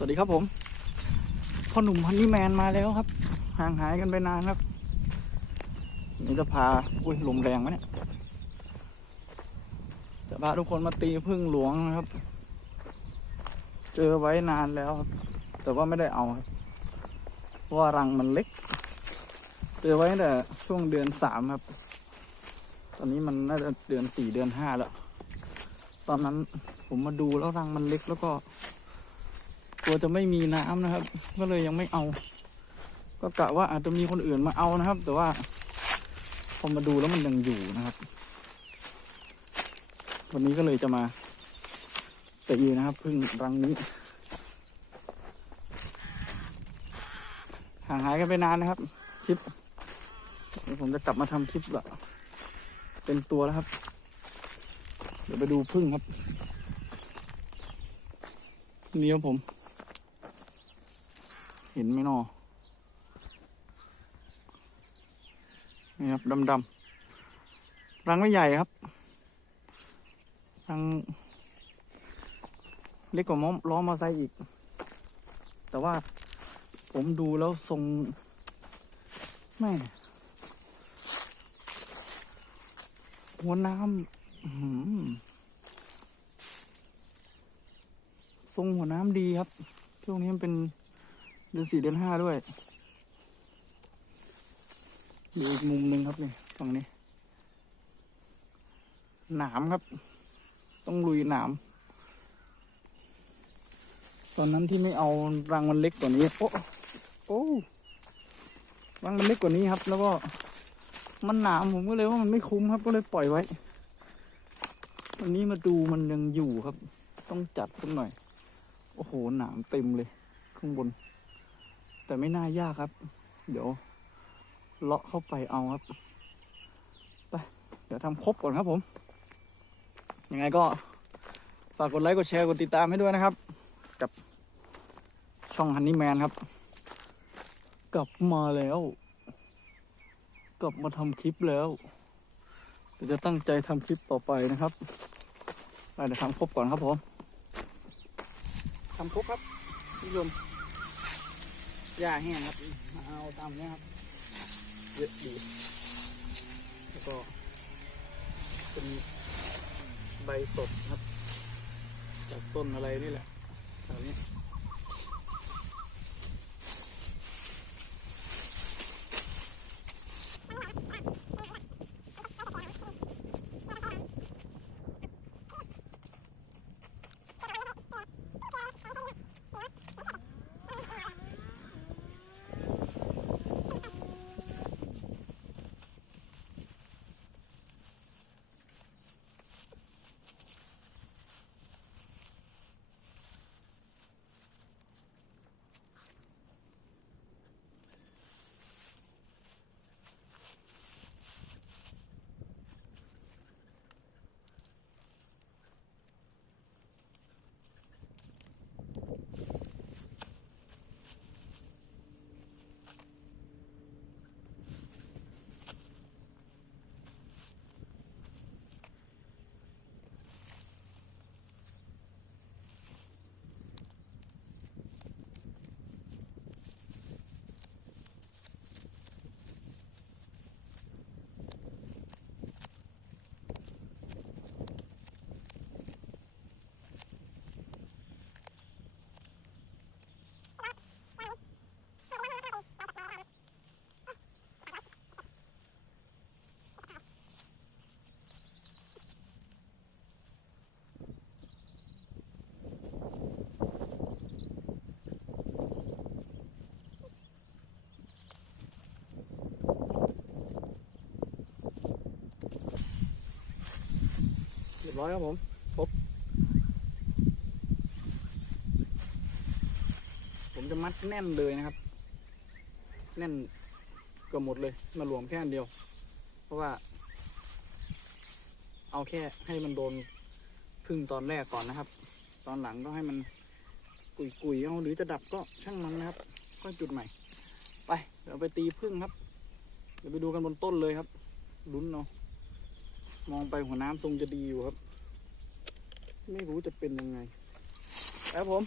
สวัสดีครับผมพ่อหนุ่มฮันนี่แมนมาแล้วครับ ห่างหายกันไปนานครับ นี่จะพาอุ้ยลมแรงไหมเนี่ย จะพาทุกคนมาตีพึ่งหลวงนะครับ เจอไว้นานแล้วครับ แต่ว่าไม่ได้เอาครับเพราะว่ารังมันเล็ก เจอไว้แต่ช่วงเดือนสามครับ ตอนนี้มันน่าจะเดือนสี่เดือนห้าแล้ว ตอนนั้นผมมาดูแล้วรังมันเล็กแล้วก็ ลัวจะไม่มีน้ำนะครับ ก็เลยยังไม่เอา ก็กะว่าอาจจะมีคนอื่นมาเอานะครับ แต่ว่าพอมาดูแล้วมันยังอยู่นะครับ วันนี้ก็เลยจะมาตีนะครับพึ่งรังนี้ห่างหายกันไปนานนะครับคลิปเดี๋ยวผมจะกลับมาทำคลิปละเป็นตัวแล้วครับ เดี๋ยวไปดูพึ่งครับนี่ครับผม ห็นไหมนอนี่ครับดำๆรังไม่ใหญ่ครับ รัง เล็กกว่าม้อล้อมอไซค์อีก แต่ว่าผมดูแล้วทรงแม่หัวน้ำทรงหัวน้ำดีครับ ช่วงนี้มันเป็น เดือนสี่เดือนห้าด้วยดูอีกมุมหนึ่งครับนี่ฝั่งนี้ หนามครับ ต้องลุยหนาม ตอนนั้นที่ไม่เอารังมันเล็กกว่านี้ โอ้โอ้รังมันเล็กกว่านี้ครับ แล้วก็มันหนามผมก็เลยว่ามันไม่คุ้มครับ ก็เลยปล่อยไว้วันนี้มาดูมันยังอยู่ครับ ต้องจัดสักหน่อย โอ้โหหนามเต็มเลย ข้างบน แต่ไม่น่ายากครับ เดี๋ยวเลาะเข้าไปเอาครับไปเดี๋ยวทำครบก่อนครับผม ยังไงก็ฝากกดไลค์กดแชร์กดติดตามให้ด้วยนะครับ กับช่องฮันนี่แมนครับ กลับมาแล้ว กลับมาทำคลิปแล้วจะตั้งใจทำคลิปต่อไปนะครับไปเดี๋ยวทำครบก่อนครับผมทำครบครับผู้ชม หญ้าแห้งครับ เอาตามนี้ครับเยอะดีแล้วก็เป็นใบสดครับ จากต้นอะไรนี่แหละแถวนี้ ร้อยครับผมครบผมจะมัดแน่นเลยนะครับ แน่นเก็หมดเลยมารวมแค่อันเดียว เพราะว่า เอาแค่ให้มันโดนพึ่งตอนแรกก่อนนะครับ ตอนหลังก็ให้มันกุยๆเอาหรือจะดับก็ช่างมันนะครับ ก็จุดใหม่ ไปเดี๋ยวไปตีพึ่งครับ เดี๋ยวไปดูกันบนต้นเลยครับลุ้นเนาะมองไปหัวน้ำทรงจะดีอยู่ครับ ไม่รู้จะเป็นยังไงครับผม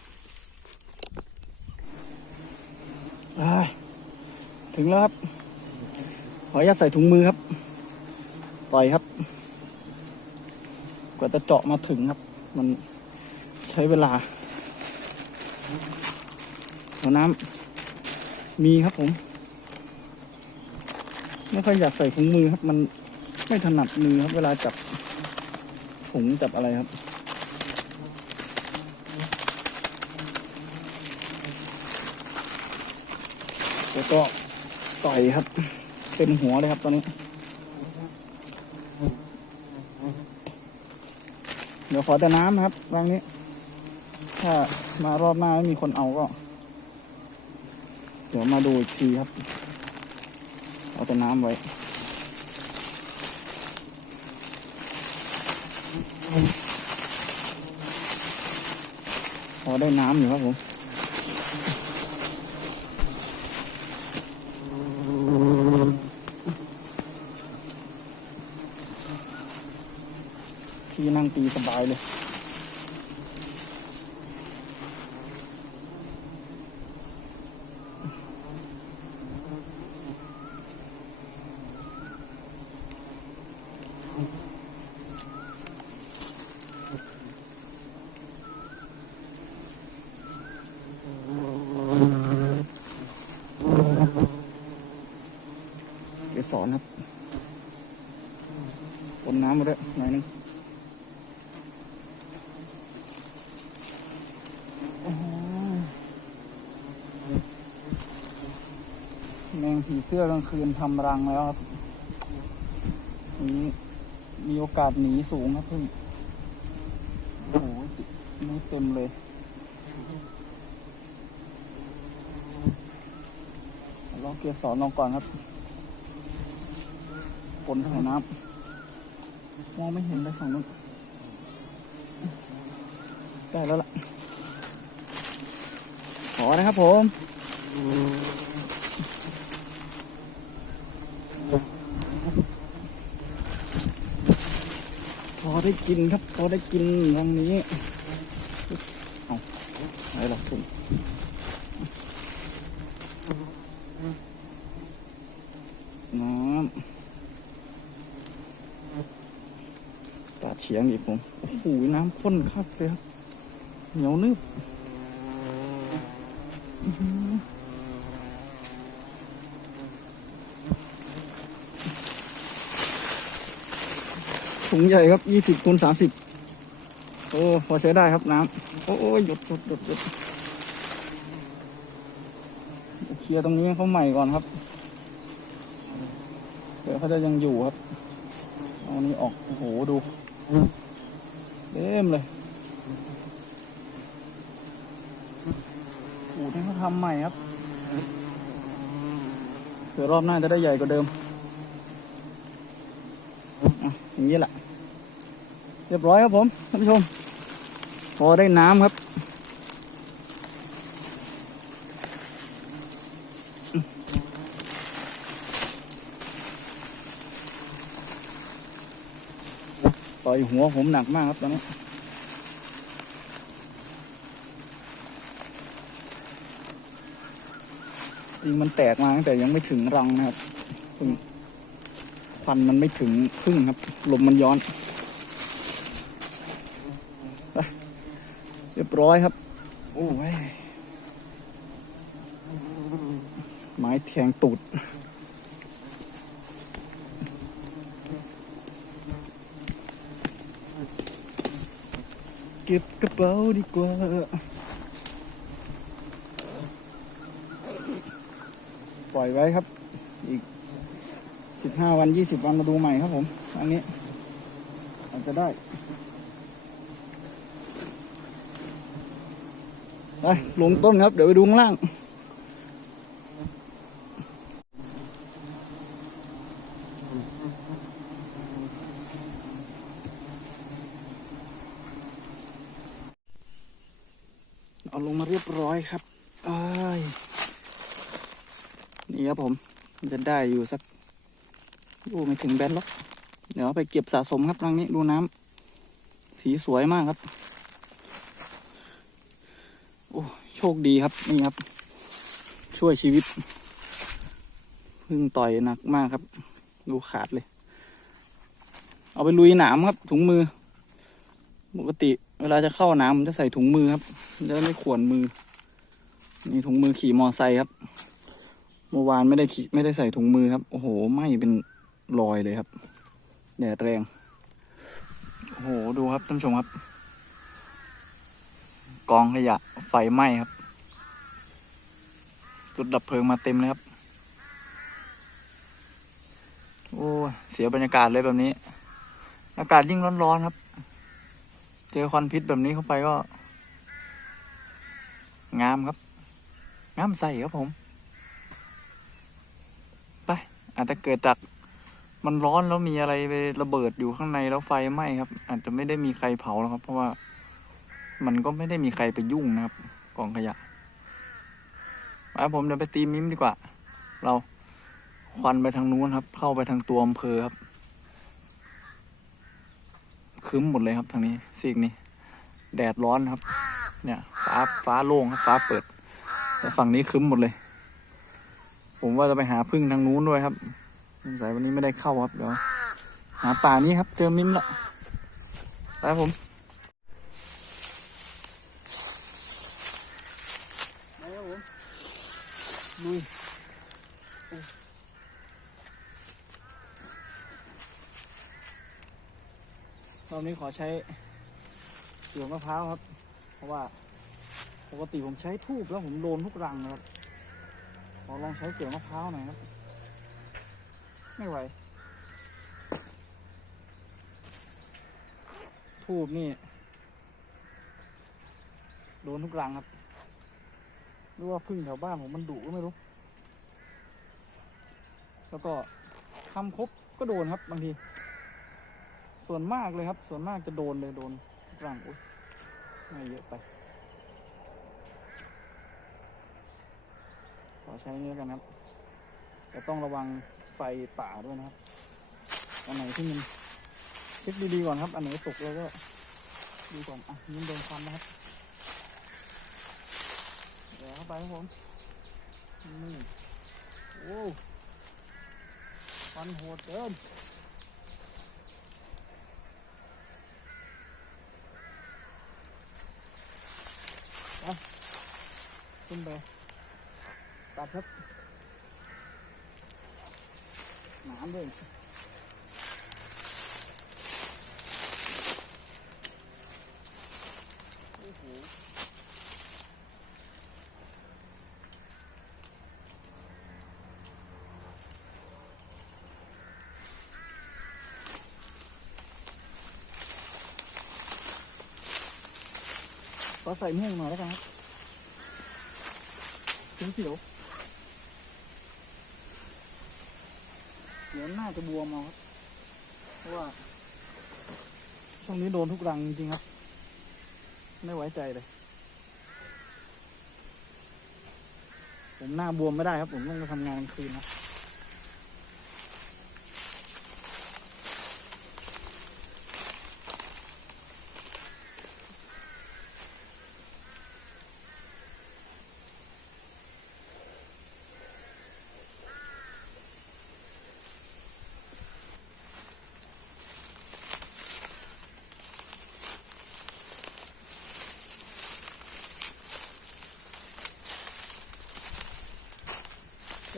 ถึงแล้วครับ ขออนุญาตใส่ถุงมือครับ ปล่อยครับ กว่าจะเจาะมาถึงครับ มันใช้เวลาหัวน้ำมีครับผม ไม่ค่อยอยากใส่ถุงมือครับ มันไม่ถนัดมือครับ เวลาจับถุงจับอะไรครับ แล้วก็ต่อยครับเต็มหัวเลยครับตอนนี้ เดี๋ยวขอแต่น้ำนะครับรังนี้ ถ้ามารอบหน้าไม่มีคนเอาก็ เดี๋ยวมาดูอีกทีครับ เอาแต่น้ำไว้พอได้น้ำอยู่ครับผม ที่นั่งตีสบายเลย เกสรครับปนน้ำมาด้วยหน่อยนึง แมงผีเสื้อกลางคืนทำรังแล้วครับนี้มีโอกาสหนีสูงครับพึ่งโอ้โหนี่เต็มเลยลองเกียร์สอนลองก่อนครับฝนถ่ายน้ำมองไม่เห็นเลยฝั่งนู้นได้แล้วล่ะ ขอนะครับผม ได้กินครับพอได้กินรังนี้เอาไหนล่ะคุณน้ำตาเฉียงอีกผมโอ้โหน้ำข้นครับเลยครับเหนียวนึบอื้อหือ ถุงใหญ่ครับยี่สิบคูณสามสิบโอ้พอใช้ได้ครับน้ำโอ้ยหยุดหยุดหยุดหยุดเคลียร์ตรงนี้เขาใหม่ก่อนครับ เดี๋ยวเขาจะยังอยู่ครับเอานี้ออกโอ้โหดูเต็มเลยอู่ที่เขาทำใหม่ครับเดี๋ยวรอบหน้าจะได้ใหญ่กว่าเดิมอะอย่างนี้แหละ เรียบร้อยครับผมท่านผู้ชมพอได้น้ำครับต่อยหัวผมหนักมากครับตอนนี้จริงมันแตกมาตั้งแต่ยังไม่ถึงรังนะครับควันมันไม่ถึงพึ่งครับ ลมมันย้อนไปเรียบร้อยครับ โอ้ยไม้แทงตูดเก็บกระเป๋าดีกว่า ปล่อยไว้ครับ อีกสิบห้าวันยี่สิบวันมาดูใหม่ครับผม อันนี้อาจจะได้ ไปลงต้นครับ เดี๋ยวไปดูข้างล่างเอาลงมาเรียบร้อยครับนี่ครับผม มันจะได้อยู่สักโอ้ไม่ถึงแบนหรอก เดี๋ยวไปเก็บสะสมครับรังนี้ดูน้ำสีสวยมากครับ โชคดีครับนี่ครับ ช่วยชีวิตพึ่งต่อยหนักมากครับ ดูขาดเลย เอาไปลุยหนามครับ ถุงมือ ปกติ เวลาจะเข้านามผมจะใส่ถุงมือครับจะไม่ขวนมือ นี่ถุงมือขี่มอไซค์ครับ เมื่อวานไม่ได้ขี่ไม่ได้ใส่ถุงมือครับ โอ้โหไหมเป็นรอยเลยครับแดดแรง โอ้โหดูครับท่านผู้ชมครับ กองขยะไฟไหม้ครับจุดดับเพลิงมาเต็มเลยครับ โอ้เสียบรรยากาศเลยแบบนี้ อากาศยิ่งร้อนๆครับ เจอควันพิษแบบนี้เข้าไปก็ งามครับ งามใสครับผม ไป อาจจะเกิดจากมันร้อนแล้วมีอะไรไประเบิดอยู่ข้างในแล้วไฟไหม้ครับ อาจจะไม่ได้มีใครเผาแล้วครับ เพราะว่า มันก็ไม่ได้มีใครไปยุ่งนะครับกองขยะไปผมเดี๋ยวไปตีมิมดีกว่า เราควันไปทางนู้นครับ เข้าไปทางตัวอำเภอครับครึ้มหมดเลยครับทางนี้ซีกนี้แดดร้อนครับ เนี่ยฟ้าฟ้าโล่งครับฟ้าเปิด แต่ฝั่งนี้ครึ้มหมดเลย ผมว่าจะไปหาพึ่งทางนู้นด้วยครับสงสัยวันนี้ไม่ได้เข้าครับเดี๋ยวหาป่านี้ครับ เจอมิมละไปผม ไปครับผมลุย รอบนี้ขอใช้เกี่ยวมะพร้าวครับ เพราะว่าปกติผมใช้ทูบแล้วผมโดนทุกรังนะครับขอลองใช้เกี่ยวมะพร้าวหน่อยครับ ไม่ไหว ทูบนี่ โดนทุกรังครับหรือว่าพึ่งแถวบ้านผมมันดุก็ไม่รู้ แล้วก็ทำครบก็โดนครับบางที ส่วนมากเลยครับ ส่วนมากจะโดนเลยโดนทุกรังอุ้ยไม่เยอะไป ขอใช้เนี้ยกันครับแต่ต้องระวังไฟป่าด้วยนะครับ อันไหนที่มันเช็คดีๆก่อนครับ อันไหนตกแล้วก็ดูก่อน อะนี่โดนควันนะครับ เดี๋ยวเข้าไปครับผม นี่ โอ้ ฟันโหดเกินนะขึ้นไปตัดครับหนามด้วย ขอใส่ม่วงหน่อยแล้วกันครับถึงเสียวเดี๋ยวน่าจะบวมเอาครับ เพราะว่า ช่วงนี้โดนทุกรังจริงๆครับ ไม่ไว้ใจเลย ผมหน้าบวมไม่ได้ครับ ผมต้องไปทำงานกลางคืนครับ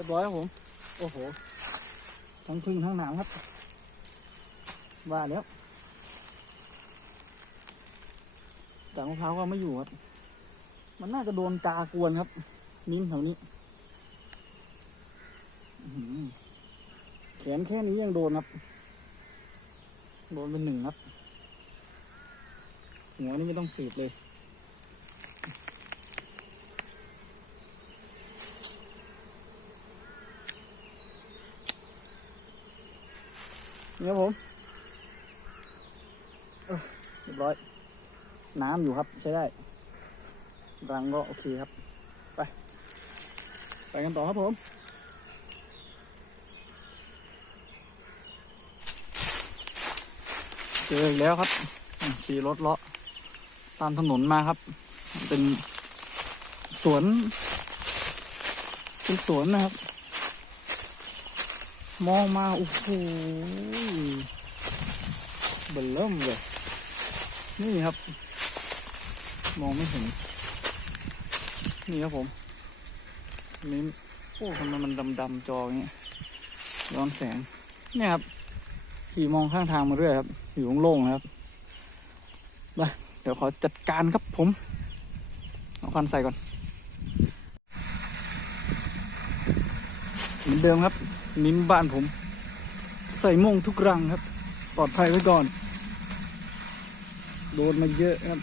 รียบร้อยครับผม โอ้โห ทั้งพึ่งทั้งหนามครับ ว่าแล้วจากมะพร้าวก็ไม่อยู่ครับ มันน่าจะโดนกากวนครับ มิ้นแถวนี้แขนแค่นี้ยังโดนครับ โดนเป็นหนึ่งครับ หัวนี่ไม่ต้องสีดเลย นี่ครับผมเรียบร้อย น้ำอยู่ครับใช้ได้ รังก็โอเคครับ ไป ไปกันต่อครับผมเจออีกแล้วครับขี่รถเลาะตามถนนมาครับ เป็นสวน เป็นสวนนะครับ มองมาโอ้โหเบลเริ่มเลย นี่ครับ มองไม่เห็น นี่ครับผมนี่โอ้ทำไมมันดำๆจออย่างเงี้ยย้อนแสง เนี่ยครับ ขี่มองข้างทางมาเรื่อยครับ อยู่โล่งๆนะครับไปเดี๋ยวขอจัดการครับผม เอาควันใส่ก่อน เหมือนเดิมครับ นิ้มบ้านผม ใส่ม่งทุกรังครับ ปลอดภัยไว้ก่อน โดนมาเยอะครับ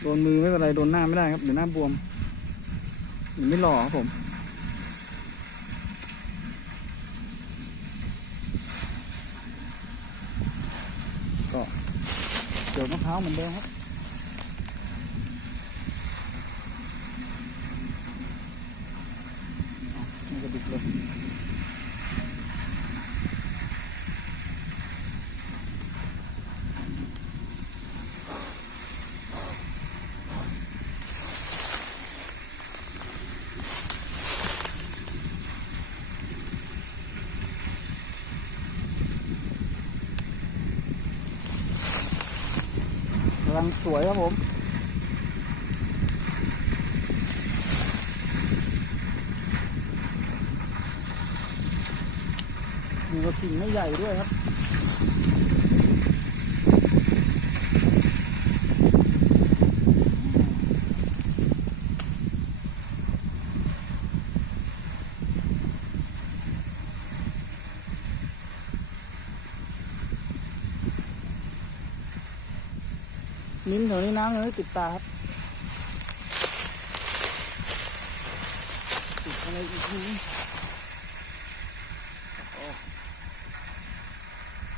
โดนมือไม่เป็นไร โดนหน้าไม่ได้ครับ เดี๋ยวหน้าบวมเดี๋ยวไม่หล่อครับผมก็เดี๋ยวมะพร้าวเหมือนเดิมครับ นี่ก็ดิบเลย กำลังสวยครับผมมีกระถิ่งไม่ใหญ่ด้วยครับ นิ้มแถวนี้น้ำยังไม่ติดตาครับติดอะไรอีกทีโอ้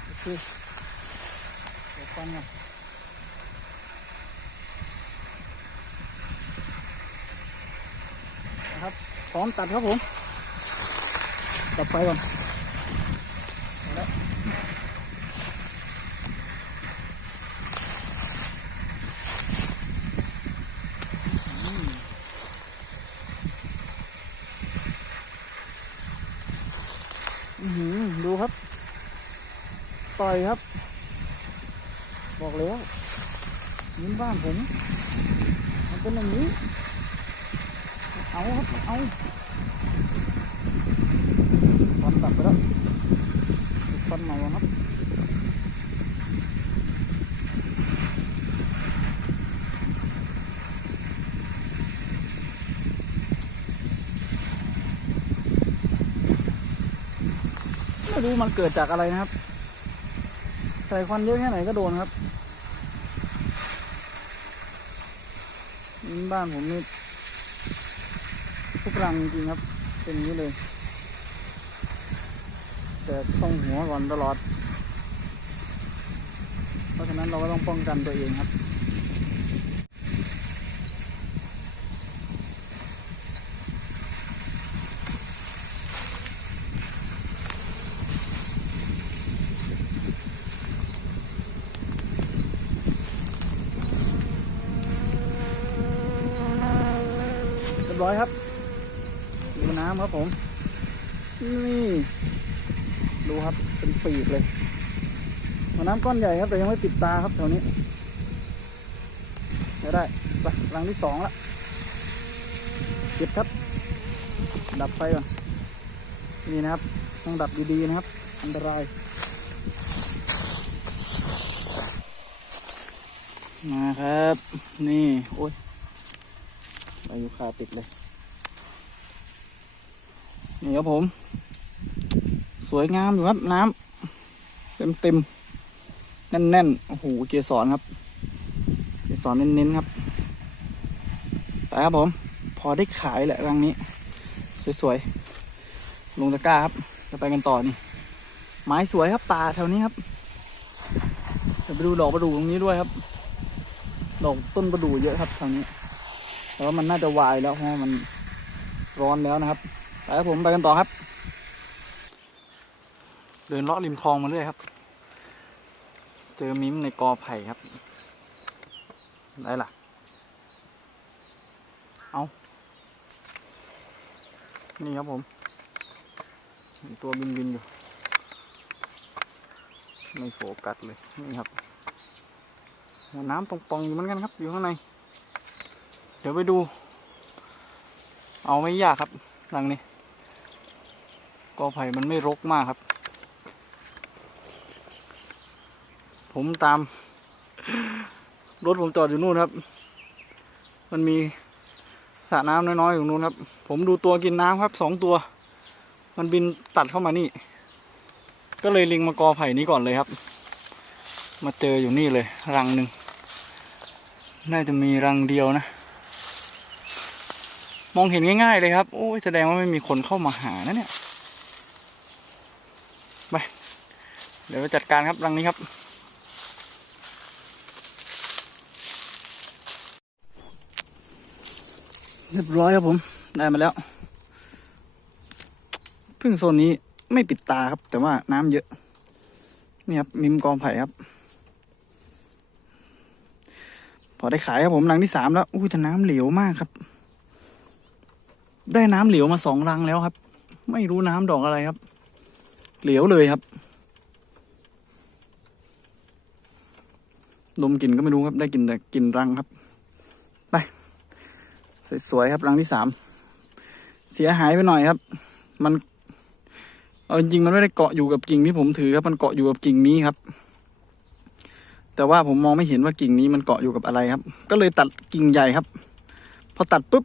โอเคเดี๋ยวฟันก่อนนะครับพร้อมตัดครับผมตัดไฟก่อนเอาละ อื้อหือดูครับ ต่ อยครับ บอกแล้วยิ้มบ้านผม มันเป็นอย่างนี้ เอาครับเอาฟันตัดไปแล้วฟันใหม่ก่อนครับไม่รู้มันเกิดจากอะไรนะครับ ใส่ควันเยอะแค่ไหนก็โดนครับนี่บ้านผมนี่ทุกรังจริงครับ เป็นอย่างนี้เลย แต่ต้องหัวก่อนตลอด เพราะฉะนั้นเราก็ต้องป้องกันตัวเองครับ รียบร้อยครับดูน้ำครับผม นี่ดูครับเป็นปีกเลยน้ำก้อนใหญ่ครับแต่ยังไม่ปิดตาครับแถวนี้เดี๋ยวได้ไปรังที่สองละเจ็บครับ ดับไฟก่อนนี่นะครับต้องดับดีๆนะครับ อันตราย มาครับ นี่ โอ้ย ใบยูคาติดเลย นี่ครับผม สวยงามอยู่ครับน้ำเต็มเต็มแน่นๆโอ้โหเกสรครับ เกสรเน้นๆครับไปครับผม พอได้ขายแหละรังนี้ สวยๆลงตะกร้าครับ จะไปกันต่อนี่ ไม้สวยครับป่าแถวนี้ครับเดี๋ยวไปดูดอกประดู่ตรงนี้ด้วยครับ ดอกต้นประดู่เยอะครับแถวนี้ แต่ว่ามันน่าจะวายแล้วเพราะมันร้อนแล้วนะครับไปครับผมไปกันต่อครับ เดินเลาะริมคลองมาเรื่อยครับ เจอมิ้มในกอไผ่ครับได้ล่ะ เอานี่ครับผมตัวบินบินอยู่ ไม่โฟกัสเลย นี่ครับ น้ำปองๆอยู่เหมือนกันครับ อยู่ข้างใน ดี๋ยวไปดู เอาไม่ยากครับรังนี้กอไผ่มันไม่รกมากครับ ผมตาม รถผมจอดอยู่นู่นครับ มันมีสระน้ำน้อยๆอยู่นู่นครับ ผมดูตัวกินน้ำครับสองตัว มันบินตัดเข้ามานี่ ก็เลยลิงมากอไผ่นี้ก่อนเลยครับ มาเจออยู่นี่เลย รังหนึ่ง น่าจะมีรังเดียวนะ มองเห็นง่ายๆเลยครับ โอ้ยแสดงว่าไม่มีคนเข้ามาหานะเนี่ย ไป เดี๋ยวจัดการครับรังนี้ครับ เรียบร้อยครับผม ได้มาแล้ว พึ่งโซนนี้ไม่ปิดตาครับ แต่ว่าน้ำเยอะ นี่ครับ มิมกองไผ่ครับ พอได้ขายครับผมรังที่สามแล้ว อุ้ยแต่น้ำเหลวมากครับ ได้น้ำเหลวมาสองรังแล้วครับ ไม่รู้น้ำดอกอะไรครับ เหลวเลยครับ ดมกลิ่นก็ไม่รู้ครับได้กลินแต่กลินรังครับ ไป สวยๆครับรังที่สามเสียหายไปหน่อยครับ มันเอาจริงๆมันไม่ได้เกาะอยู่กับกิ่งที่ผมถือครับมันเกาะอยู่กับกิ่งนี้ครับ แต่ว่าผมมองไม่เห็นว่ากิ่งนี้มันเกาะอยู่กับอะไรครับ ก็เลยตัดกิ่งใหญ่ครับ พอตัดปุ๊บ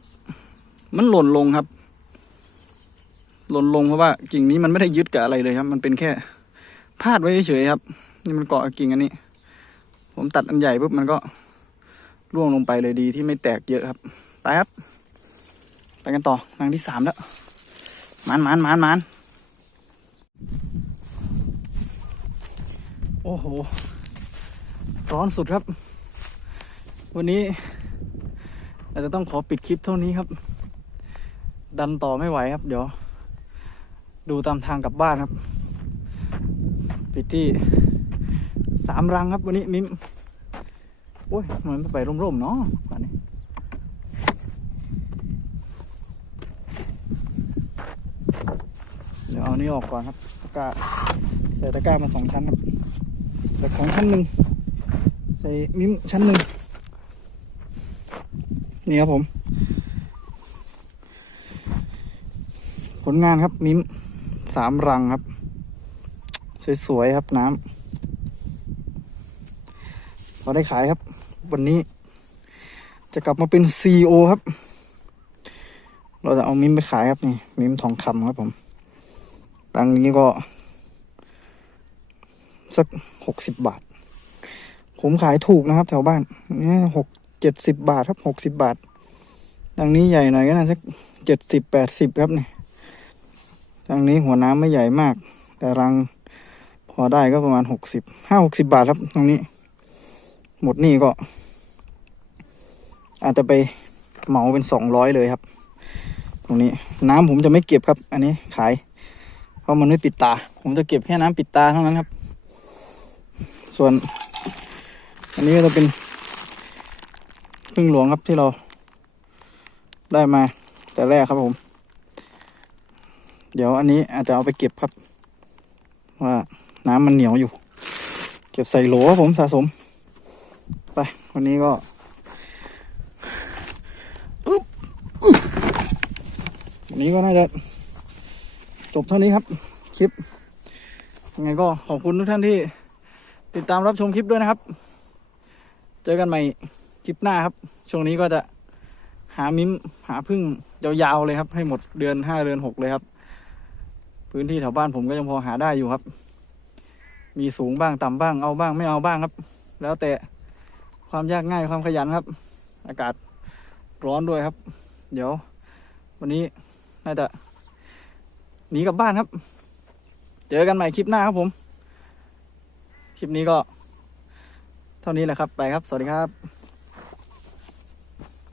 มันหล่นลงครับ หล่นลงเพราะว่ากิ่งนี้มันไม่ได้ยึดกับอะไรเลยครับ มันเป็นแค่พาดไว้เฉยๆครับ นี่มันเกาะกิ่งอันนี้ ผมตัดอันใหญ่ปุ๊บมันก็ร่วงลงไปเลยดีที่ไม่แตกเยอะครับ ไปครับ ไปกันต่อรังที่สามแล้วมันมันมันมันโอ้โห ร้อนสุดครับ วันนี้ อาจจะต้องขอปิดคลิปเท่านี้ครับ ดันต่อไม่ไหวครับ เดี๋ยว ดูตามทางกลับบ้านครับ ปิดที่สามรังครับวันนี้มิมโอ้ยทำไมันไปร่มๆเนาะป่านนี้เดี๋ยวเอานี้ออกก่อนครับตะกร้าใส่ตะกร้ามาสองชั้นครับใส่ของชั้นหนึ่งใส่มิมชั้นหนึ่งนี่ครับผม ลงานครับมิ้มสามรังครับ สวยๆครับน้ำพอได้ขายครับ วันนี้ จะกลับมาเป็นซีโอครับ เราจะเอามิ้มไปขายครับนี่ มิ้มทองคำครับผมรังนี้ก็ สักหกสิบบาท ผมขายถูกนะครับ แถวบ้านนี่หกเจ็ดสิบบาทครับหกสิบบาทรังนี้ใหญ่หน่อยก็น่าสักเจ็ดสิบแปดสิบครับเนี่ย รังนี้หัวน้ำไม่ใหญ่มาก แต่รังพอได้ก็ประมาณหกสิบห้าหกสิบาทครับตรงนี้ หมดนี่ก็ อาจจะไปเหมาเป็นสองร้อยเลยครับ ตรงนี้น้ำผมจะไม่เก็บครับ อันนี้ขาย เพราะมันไม่ปิดตา ผมจะเก็บแค่น้ำปิดตาเท่านั้นครับ ส่วน อันนี้ก็จะเป็นพึ่งหลวงครับที่เราได้มาแต่แรกครับผม เดี๋ยวอันนี้อาจจะเอาไปเก็บครับ ว่าน้ำมันเหนียวอยู่ เก็บใส่โหลผมสะสม ไป วันนี้ก็อึ๊บอึ๊บวันนี้ก็น่าจะจบเท่านี้ครับ คลิปยังไงก็ขอบคุณทุกท่านที่ ติดตามรับชมคลิปด้วยนะครับ เจอกันใหม่คลิปหน้าครับ ช่วงนี้ก็จะหามิ้มหาพึ่งยาวๆเลยครับ ให้หมดเดือนห้าเดือนหกเลยครับ พื้นที่แถวบ้านผมก็ยังพอหาได้อยู่ครับ มีสูงบ้างต่ำบ้างเอาบ้างไม่เอาบ้างครับ แล้วแต่ความยากง่ายความขยันครับ อากาศร้อนด้วยครับ เดี๋ยว วันนี้น่าจะหนีกลับบ้านครับ เจอกันใหม่คลิปหน้าครับผม คลิปนี้ก็ เท่านี้แหละครับ ไปครับ สวัสดีครับ